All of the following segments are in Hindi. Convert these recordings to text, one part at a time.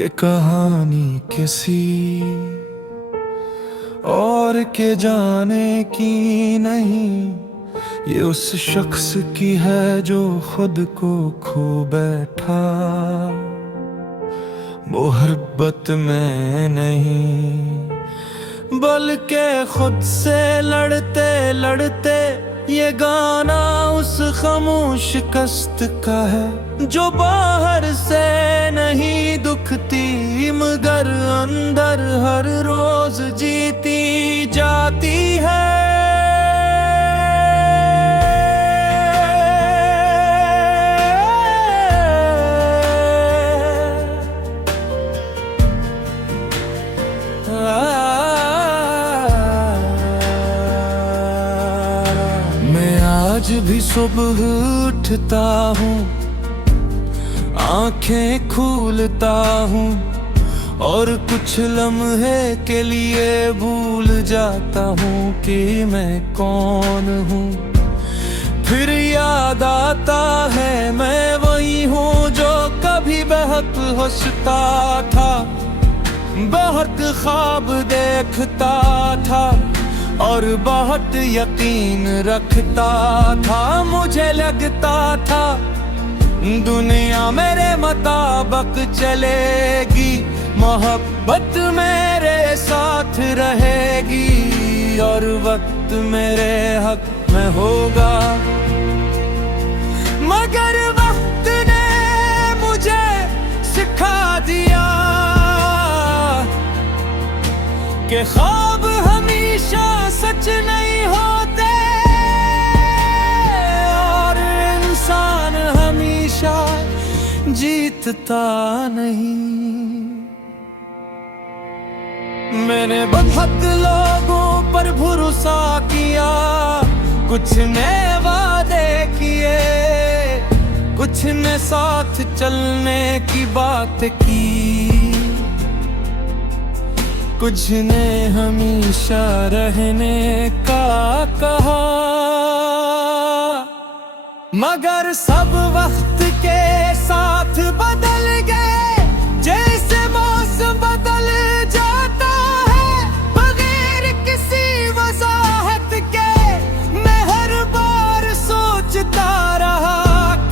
ये कहानी किसी और के जाने की नहीं, ये उस शख्स की है जो खुद को खो बैठा, मोहब्बत में नहीं बल्कि खुद से लड़ते लड़ते। ये गाना उस खामोश कस्त का है जो बाहर से नहीं दुखती मगर अंदर हर रोज जीती जाती है। आज भी सुबह उठता हूँ, आंखें खोलता हूँ और कुछ लम्हे के लिए भूल जाता हूँ कि मैं कौन हूँ। फिर याद आता है मैं वही हूँ जो कभी बहुत हंसता था, बहुत ख्वाब देखता था और बहुत यकीन रखता था। मुझे लगता था दुनिया मेरे मुताबिक चलेगी, मोहब्बत मेरे साथ रहेगी और वक्त मेरे हक में होगा। मगर वक्त ने मुझे सिखा दिया कि ख्वाब हमेशा सच नहीं होते और इंसान हमेशा जीतता नहीं। मैंने बहुत लोगों पर भरोसा किया, कुछ ने वादे किए, कुछ ने साथ चलने की बात की, कुछ ने हमेशा रहने का कहा। मगर सब वक्त के साथ बदल गए, जैसे मौसम बदल जाता है बगैर किसी वजाहत के। मैं हर बार सोचता रहा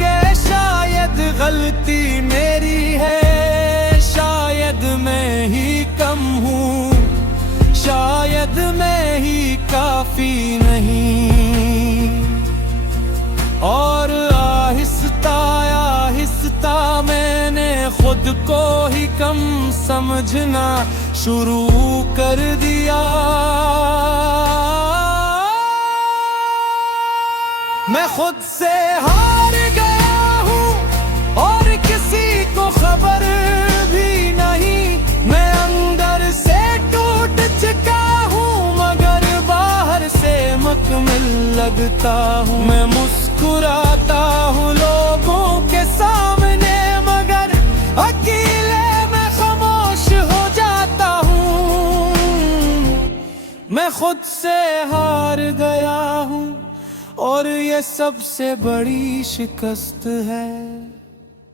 कि शायद गलती मेरी है, शायद मैं ही कम हूँ, शायद मैं ही काफी नहीं। और आहिस्ता आहिस्ता मैंने खुद को ही कम समझना शुरू कर दिया। मैं खुद से हार गया हूँ और किसी को खबर भी नहीं। मैं अंदर से टूट चुका हूँ मगर बाहर से मुकम्मल लगता हूँ। मैं मुस्कुराता हूँ लोगों के सामने मगर अकेले मैं खामोश हो जाता हूँ। मैं खुद से हार गया हूँ और ये सबसे बड़ी शिकस्त है।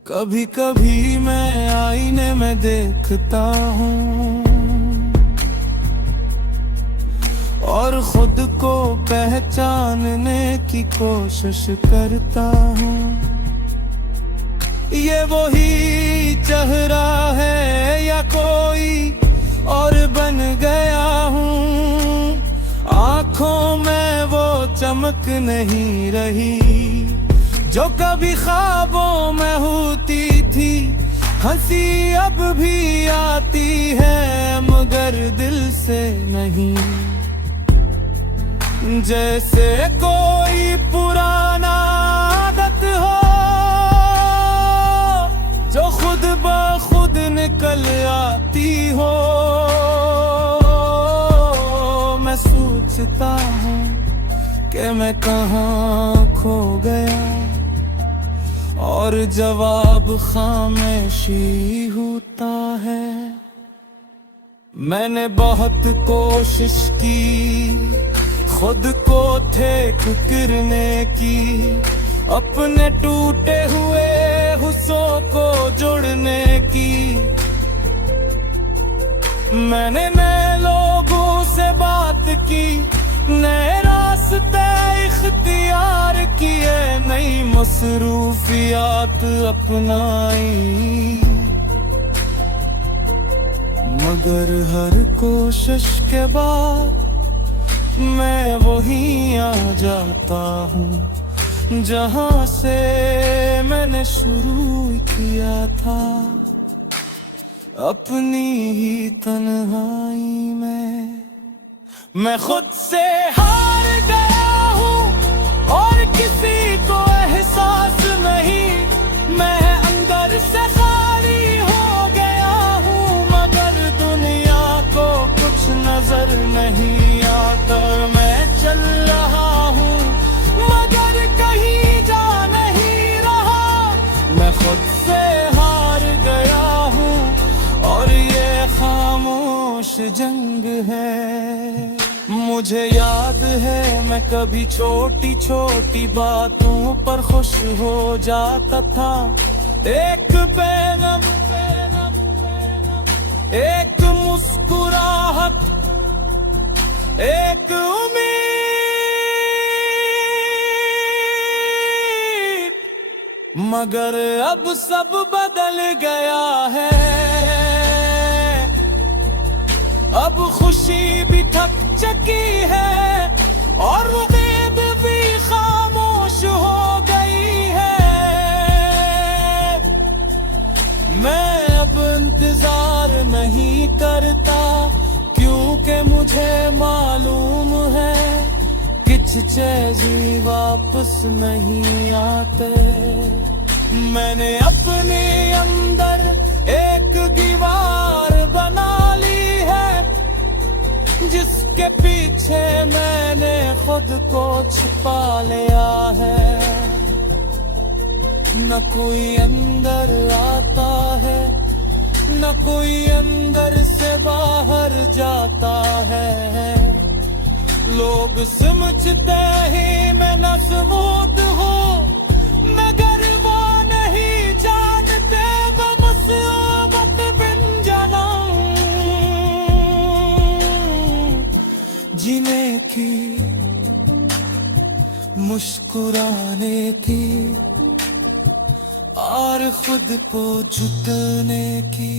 कभी कभी मैं आईने में देखता हूँ और खुद को पहचानने की कोशिश करता हूँ। ये वही चेहरा है या कोई और बन गया हूँ। आँखों में वो चमक नहीं रही जो कभी ख्वाबों में होती थी। हंसी अब भी आती है मगर दिल से नहीं। जैसे कोई पुराना आदत हो जो खुद ब खुद निकल आती हो। मैं सोचता हूँ कि मैं कहाँ खो गया और जवाब खामोशी होता है। मैंने बहुत कोशिश की खुद को ठीक करने की, अपने टूटे हुए हिस्सों को जोड़ने की, मैंने नए लोगों से बात की, नए रास्ते इख्तियार किए, नई मसरूफियात अपनाई। मगर हर कोशिश के बाद मैं वहीं आ जाता हूँ जहाँ से मैंने शुरू किया था, अपनी ही तन्हाई में। मैं खुद से हार गया हूँ और किसी को एहसास नहीं, मैं अंदर से खाली हो गया हूँ, मगर दुनिया को कुछ नजर नहीं आता। मैं चल रहा हूँ मगर कहीं जा नहीं रहा, मैं खुद से हार गया हूँ और ये खामोश जंग है। मुझे याद है मैं कभी छोटी छोटी बातों पर खुश हो जाता था, एक पैगाम, एक मुस्कुराहट, एक उम्मीद, मगर अब सब बदल गया है। अब खुशी भी थक चुकी है और उम्मीद भी खामोश हो गई है। मैं अब इंतजार नहीं करता क्योंकि मुझे मालूम है कुछ चीज़ें वापस नहीं आते। मैंने अपने अंदर एक दीवार बना ली है जिसके पीछे मैंने खुद को छिपा लिया है। न कोई अंदर आता है, न कोई अंदर से बाहर जाता है। लोग समझते ही मैं न सबूत हूँ, मगर वो नहीं जानते वो मुसीबत बिन जन्म जीने की, मुस्कुराने की और खुद को जुटने की।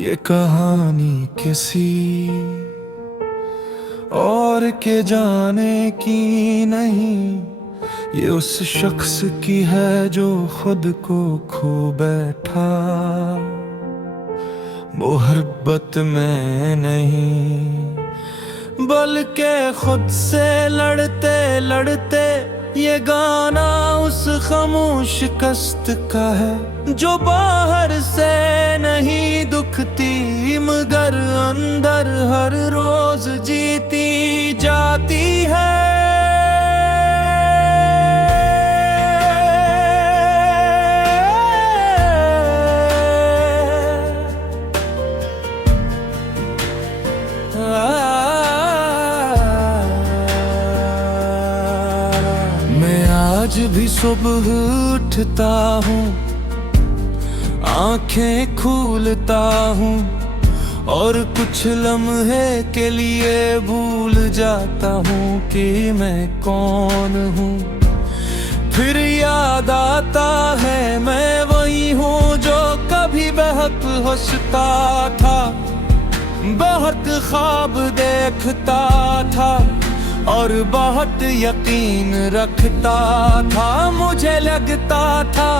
ये कहानी किसी और के जाने की नहीं, ये उस शख्स की है जो खुद को खो बैठा। मोहब्बत में नहीं बल्कि खुद से लड़ते लड़ते ये गाना उस खामोश कस्त का है जो बाहर से नहीं दुखती मगर अंदर हर रोज जीती जाती है। मैं आज भी सुबह उठता हूँ, आंखें खोलता हूँ और कुछ लम्हे के लिए भूल जाता हूँ कि मैं कौन हूँ। फिर याद आता है मैं वही हूँ जो कभी बहुत हंसता था, बहुत ख्वाब देखता था और बहुत यकीन रखता था। मुझे लगता था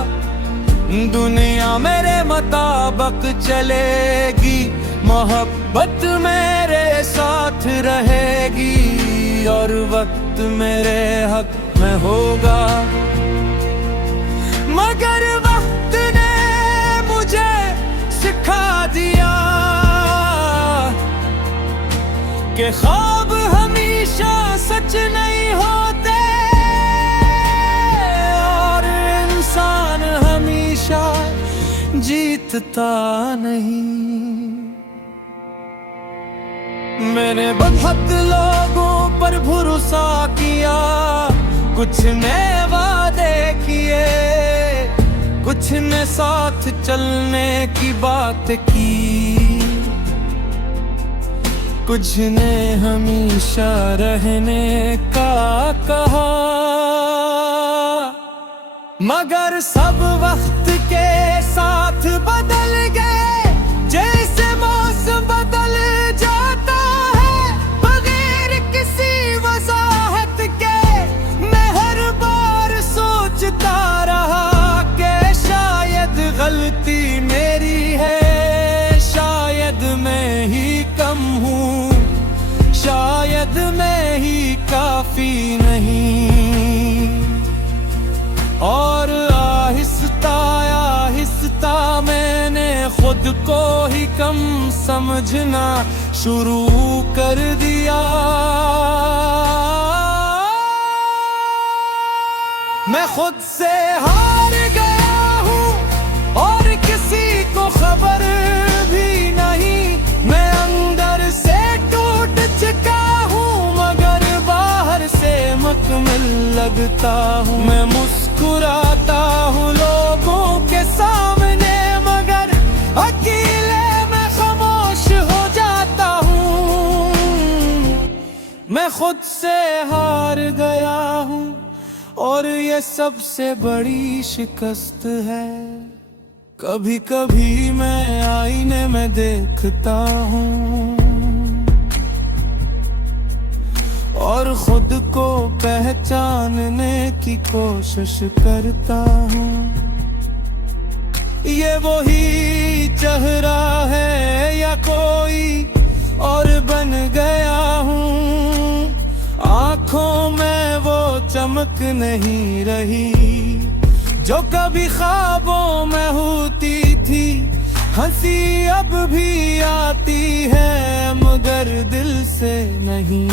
दुनिया मेरे मुताबिक चलेगी, मोहब्बत मेरे साथ रहेगी और वक्त मेरे हक में होगा। मगर वक्त ने मुझे सिखा दिया कि ख्वाब हमेशा सच नहीं होते और इंसान हमेशा जीतता नहीं। मैंने बहुत लोगों पर भरोसा किया, कुछ ने वादे किए, कुछ ने साथ चलने की बात की, कुछ ने हमेशा रहने का कहा। मगर सब वक्त के साथ बदल गए, जैसे मौसम बदल जाता है बगैर किसी वजाहत के। मैं हर बार सोचता रहा कि शायद गलती मेरी है, शायद मैं ही कम हूँ, शायद मैं ही काफी नहीं। और आहिस्ता आहिस्ता मैंने खुद को ही कम समझना शुरू कर दिया। मैं खुद से हार गया हूँ और किसी को खबर भी नहीं। मैं अंदर से टूट चुका हूँ मगर बाहर से मुकम्मल लगता हूँ। मैं मुस्कुराता हूँ लोगों के सामने मगर अकेले मैं खामोश हो जाता हूँ। मैं खुद से हार गया हूँ और ये सबसे बड़ी शिकस्त है। कभी कभी मैं आईने में देखता हूँ और खुद को पहचानने की कोशिश करता हूँ। ये वही चेहरा है या कोई और बन गया हूँ। आँखों में वो चमक नहीं रही जो कभी ख्वाबों में होती थी। हंसी अब भी आती है मगर दिल से नहीं।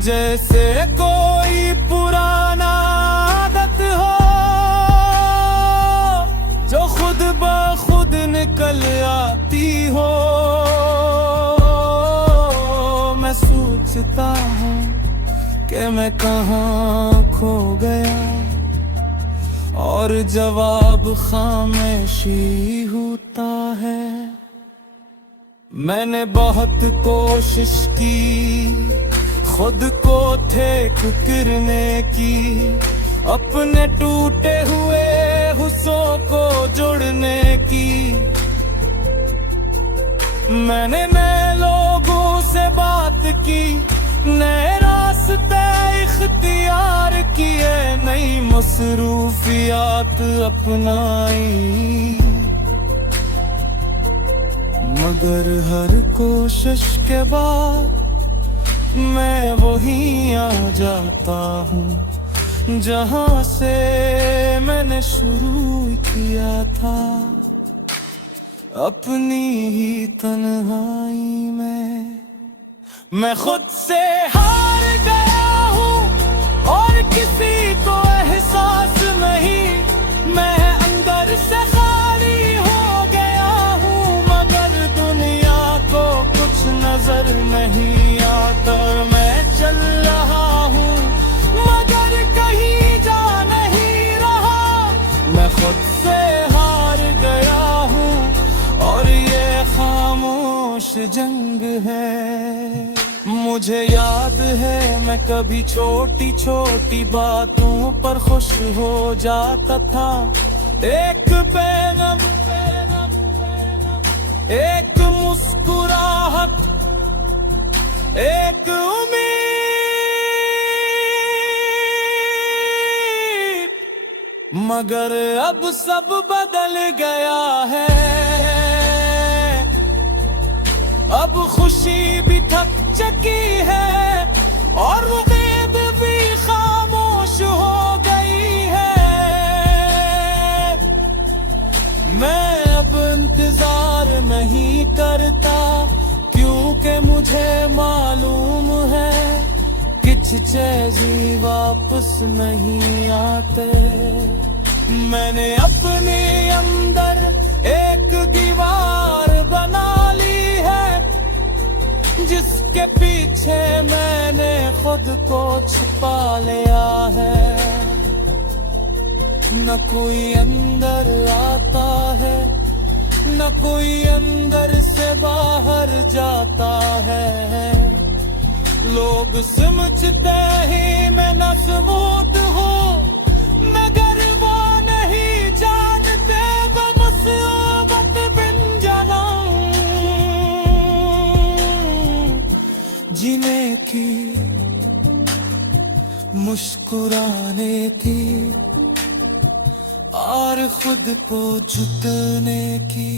जैसे कोई पुराना आदत हो जो खुद ब खुद निकल आती हो। मैं सोचता हूँ कि मैं कहाँ खो गया और जवाब खामोशी होता है। मैंने बहुत कोशिश की खुद को ठीक करने की, अपने टूटे हुए हिस्सों को जोड़ने की। मैंने नए लोगों से बात की, नए रास्ते इख्तियार किए, नई मसरूफियात अपनाई। मगर हर कोशिश के बाद मैं वहीं आ जाता हूँ जहाँ से मैंने शुरू किया था। अपनी ही तन्हाई में मैं खुद से हार गया हूँ और किसी को एहसास नहीं। मैं अंदर से खाली हो गया हूँ मगर दुनिया को कुछ नजर नहीं आता। मैं चल रहा हूँ मगर कहीं जा नहीं रहा। मैं खुद से हार गया हूँ और ये खामोश जंग है। मुझे याद है मैं कभी छोटी छोटी बातों पर खुश हो जाता था। एक बेनम एक मुस्कुराहट, एक उम्मीद, मगर अब सब बदल गया है। अब खुशी भी थक चुकी है और उम्मीद भी खामोश हो गई है। मैं अब इंतजार नहीं करता क्योंकि मुझे मालूम है कुछ चीज़ें वापस नहीं आते। मैंने अपने अंदर एक दीवार बना ली है जिसके पीछे मैंने खुद को छिपा लिया है। न कोई अंदर आता है, न कोई अंदर से बाहर जाता है। लोग समझते ही मैं न सबूत हूँ, मगर वो नहीं जानते बमुसीबत बिन जन्म जीने की, मुस्कुराने की और खुद को जुटने की।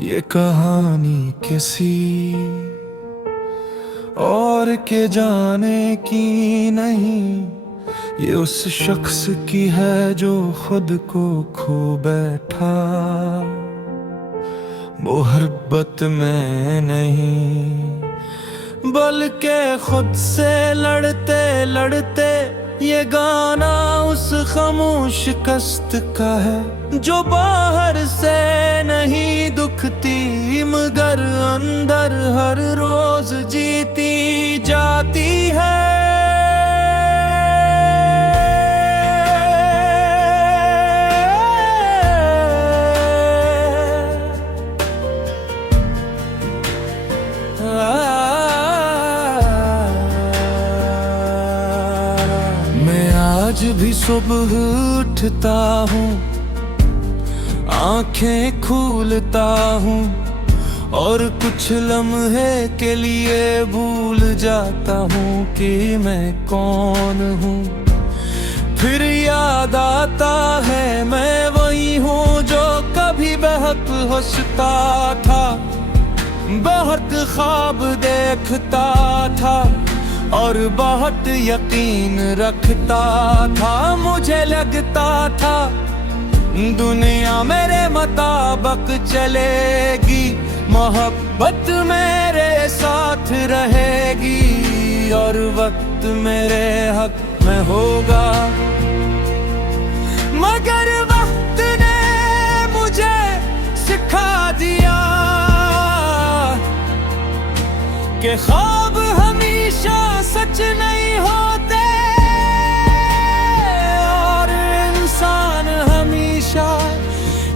ये कहानी किसी और के जाने की नहीं, ये उस शख्स की है जो खुद को खो बैठा। मोहब्बत में नहीं बल्कि खुद से लड़ते लड़ते ये गाना उस खामोश कस्त का है, जो बाहर से नहीं दुखती मगर अंदर हर रोज जीती जाती है। आज भी सुबह उठता हूँ, आंखें खोलता हूँ और कुछ लम्हे के लिए भूल जाता हूँ कि मैं कौन हूँ। फिर याद आता है मैं वही हूँ जो कभी बहक हंसता था, बहुत ख्वाब देखता था और बहुत यकीन रखता था। मुझे लगता था दुनिया मेरे मुताबिक चलेगी, मोहब्बत मेरे साथ रहेगी और वक्त मेरे हक में होगा। मगर वक्त ने मुझे सिखा दिया कि ख्वाब हमेशा सच नहीं होते और इंसान हमेशा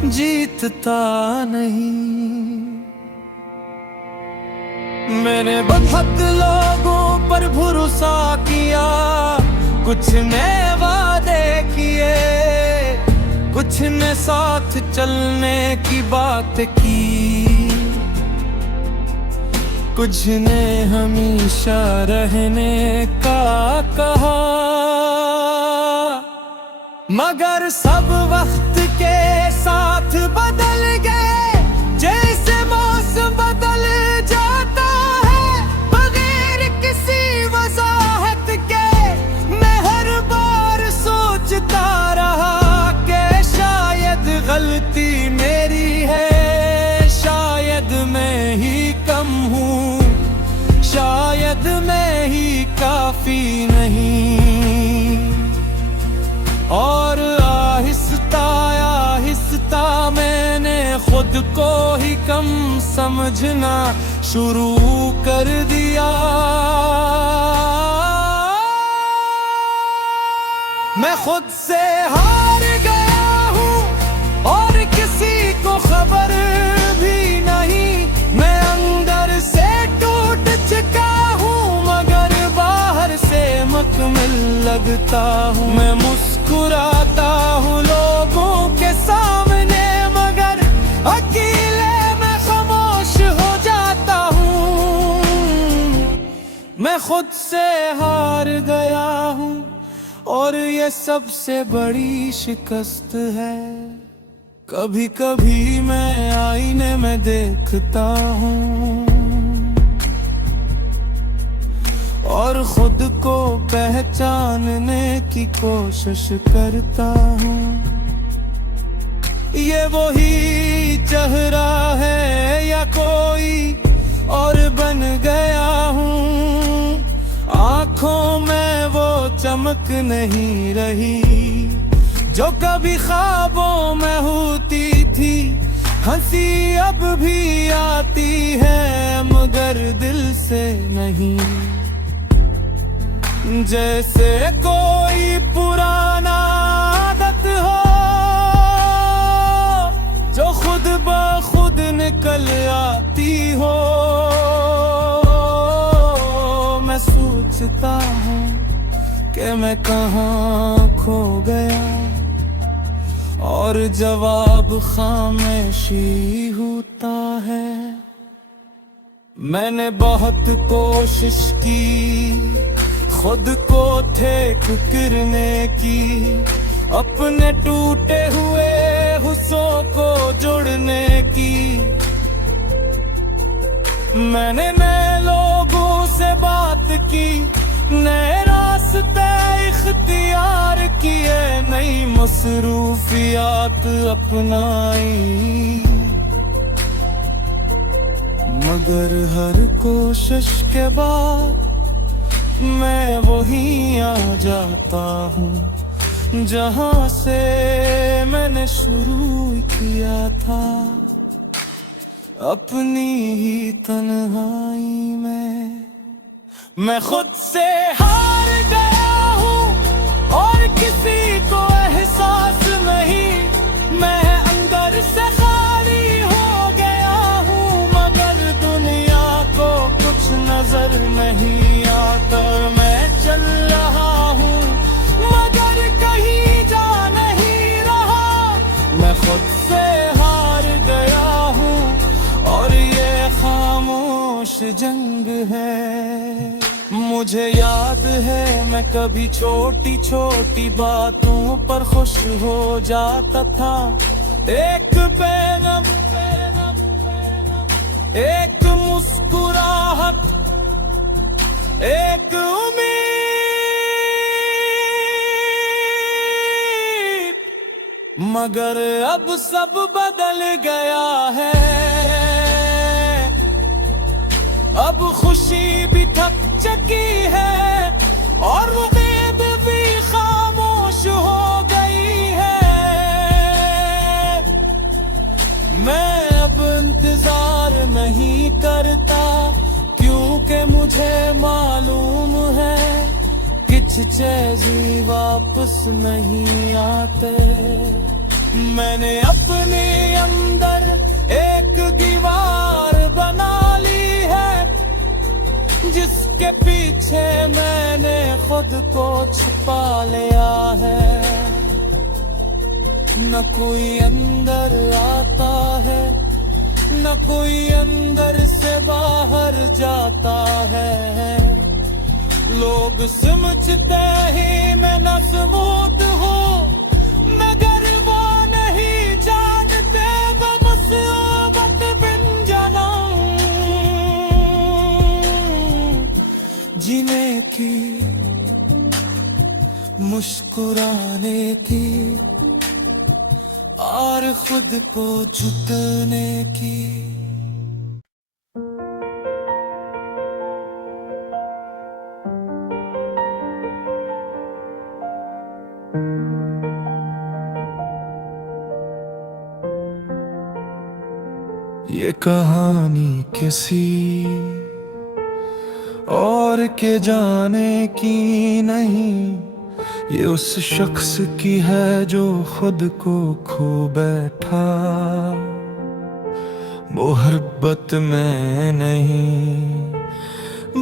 जीतता नहीं। मैंने बहुत लोगों पर भरोसा किया, कुछ ने वादे किए, कुछ ने साथ चलने की बात की, कुछ ने हमेशा रहने का कहा। मगर सब वक्त के साथ बदल गए, जैसे मौसम बदल जाता है बगैर किसी वजाहत के। मैं हर बार सोचता रहा कि शायद गलती मेरी है, शायद मैं ही कम हूँ, शायद मैं ही काफी नहीं। और आहिस्ता आहिस्ता मैंने खुद को ही कम समझना शुरू कर दिया। मैं खुद से हार गया हूँ और किसी को खबर भी नहीं। मैं अंदर से टूट चुका हूँ मगर बाहर से मुकम्मल लगता हूँ। मैं मुस्कुराता हूँ लोगों के सामने मगर अकेले मैं खामोश हो जाता हूँ। मैं खुद से हार गया हूँ और ये सबसे बड़ी शिकस्त है। कभी कभी मैं आईने में देखता हूँ और खुद को पहचानने की कोशिश करता हूँ। ये वही चेहरा है या कोई और बन गया हूँ। आँखों में वो चमक नहीं रही जो कभी ख्वाबों में होती थी। हंसी अब भी आती है मगर दिल से नहीं। जैसे कोई पुराना आदत हो जो खुद ब खुद निकल आती हो। मैं सोचता हूँ कि मैं कहाँ खो गया और जवाब खामोशी होता है। मैंने बहुत कोशिश की खुद को ठीक करने की, अपने टूटे हुए हिस्सों को जोड़ने की। मैंने नए लोगों से बात की, नए रास्ते इख्तियार किए, नई मसरूफियात अपनाई। मगर हर कोशिश के बाद मैं वहीं आ जाता हूँ जहाँ से मैंने शुरू किया था। अपनी ही तन्हाई में मैं खुद से हार गया हूँ और किसी को एहसास नहीं। मैं अंदर से खाली हो गया हूँ मगर दुनिया को कुछ नजर नहीं आता। मैं चल रहा हूँ मगर कहीं जा नहीं रहा। मैं खुद से हार गया हूँ और ये खामोश जंग है। मुझे याद है मैं कभी छोटी छोटी बातों पर खुश हो जाता था। एक बेनम एक मुस्कुराहट, एक उम्मीद, मगर अब सब बदल गया है। अब खुशी भी थक चुकी है और उम्मीद भी खामोश हो गई है। मैं अब इंतजार नहीं करता क्योंकि मुझे मालूम है कुछ चीज़ें वापस नहीं आते। मैंने अपने अंदर एक दीवार बना ली है जिसके पीछे मैंने खुद को छुपा लिया है। न कोई अंदर आता है न कोई अंदर से बाहर जाता है। लोग समझते ही मैं नस्बूत हूँ मगर वो नहीं जानते बमुसीबत बिन जन्म जीने की, मुस्कुराने की और खुद को झुकने की। ये कहानी किसी और के जाने की नहीं, ये उस शख्स की है जो खुद को खो बैठा। मोहब्बत में नहीं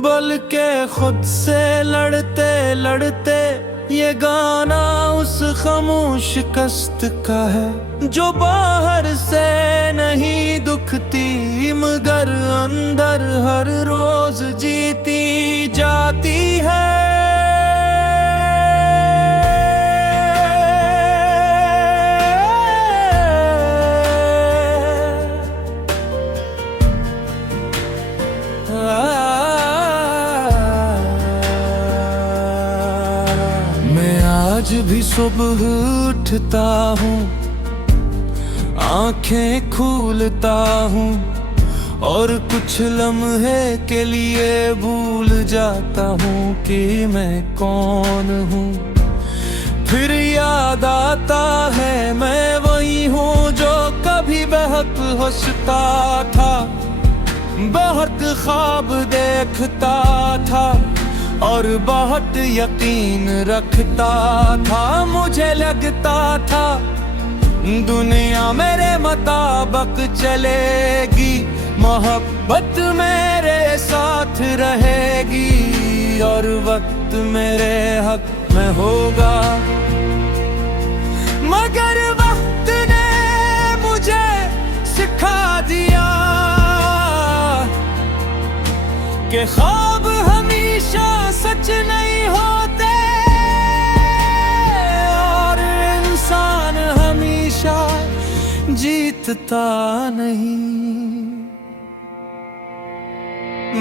बल्कि खुद से लड़ते लड़ते ये गाना उस खामोश कष्ट का है जो बाहर से नहीं दुखती मगर अंदर हर रोज जीती जाती है। मैं आज भी सुबह उठता हूँ, आंखें खोलता हूँ और कुछ लम्हे के लिए भूल जाता हूँ कि मैं कौन हूँ। फिर याद आता है मैं वही हूँ जो कभी बहुत हंसता था, बहुत ख्वाब देखता था और बहुत यकीन रखता था। मुझे लगता था दुनिया मेरे मुताबिक चलेगी, मोहब्बत मेरे साथ रहेगी और वक्त मेरे हक में होगा। मगर वक्त ने मुझे सिखा दिया कि ख्वाब हमेशा सच नहीं होते और इंसान हमेशा जीतता नहीं।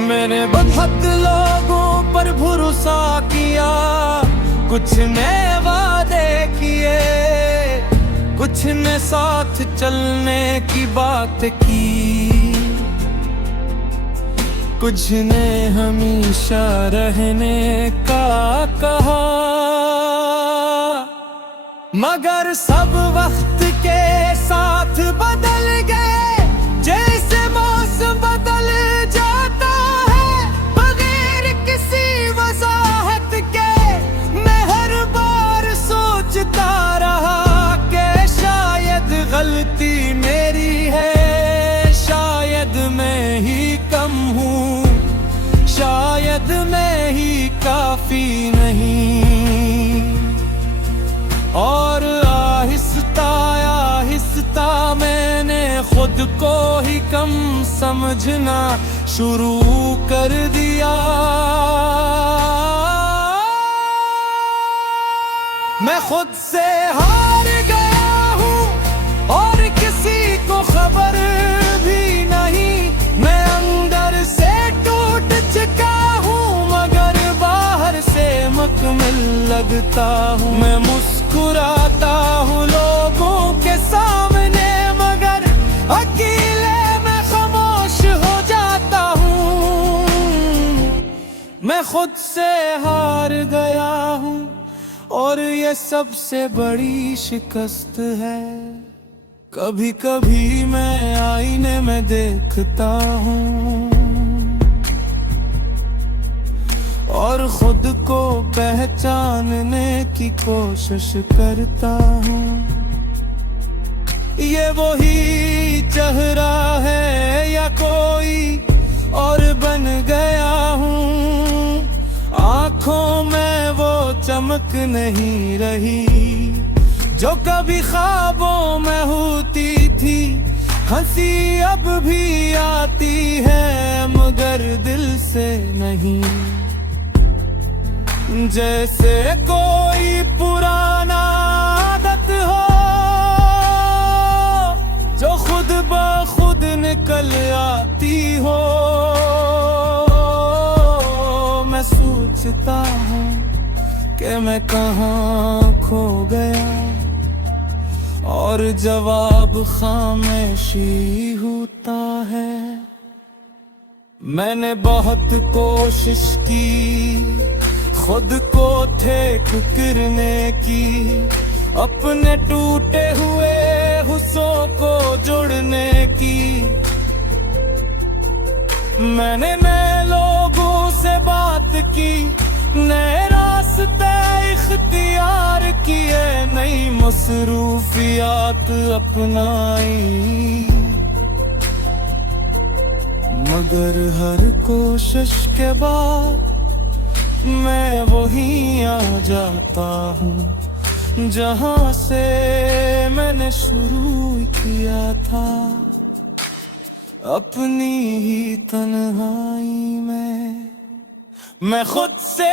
मैंने बहुत लोगों पर भरोसा किया, कुछ ने वादे किए, कुछ ने साथ चलने की बात की, कुछ ने हमेशा रहने का कहा। मगर सब वक्त के साथ बदल गए, जैसे मौसम बदल जाता है बगैर किसी वजाहत के। मैं हर बार सोचता रहा कि शायद गलती मेरी है, शायद मैं ही कम हूँ, शायद मैं ही काफी नहीं। और आहिस्ता आहिस्ता मैंने खुद को ही कम समझना शुरू कर दिया। मैं खुद से हार गया हूँ और किसी को खबर भी नहीं। मैं अंदर से टूट चुका हूँ मगर बाहर से मुकम्मल लगता हूँ। मैं मुस्कुराता हूँ लोगों के सामने मगर अकेले मैं खामोश हो जाता हूँ। मैं खुद से हार गया हूँ और ये सबसे बड़ी शिकस्त है। कभी कभी मैं आईने में देखता हूँ और खुद को पहचानने की कोशिश करता हूँ। ये वही चेहरा है या कोई और बन गया हूँ। आँखों में वो चमक नहीं रही जो कभी ख्वाबों में होती थी। हंसी अब भी आती है मगर दिल से नहीं। जैसे कोई पुराना आदत हो जो खुद ब खुद निकल आती हो। मैं सोचता हूँ कि मैं कहाँ खो गया और जवाब खामोशी होता है। मैंने बहुत कोशिश की खुद को ठीक करने की, अपने टूटे हुए हिस्सों को जोड़ने की। मैंने नए लोगों से बात की, नए रास्ते इख्तियार किए, नई मसरूफियात अपनाई। मगर हर कोशिश के बाद मैं वहीं आ जाता हूँ जहाँ से मैंने शुरू किया था। अपनी ही तन्हाई में मैं खुद से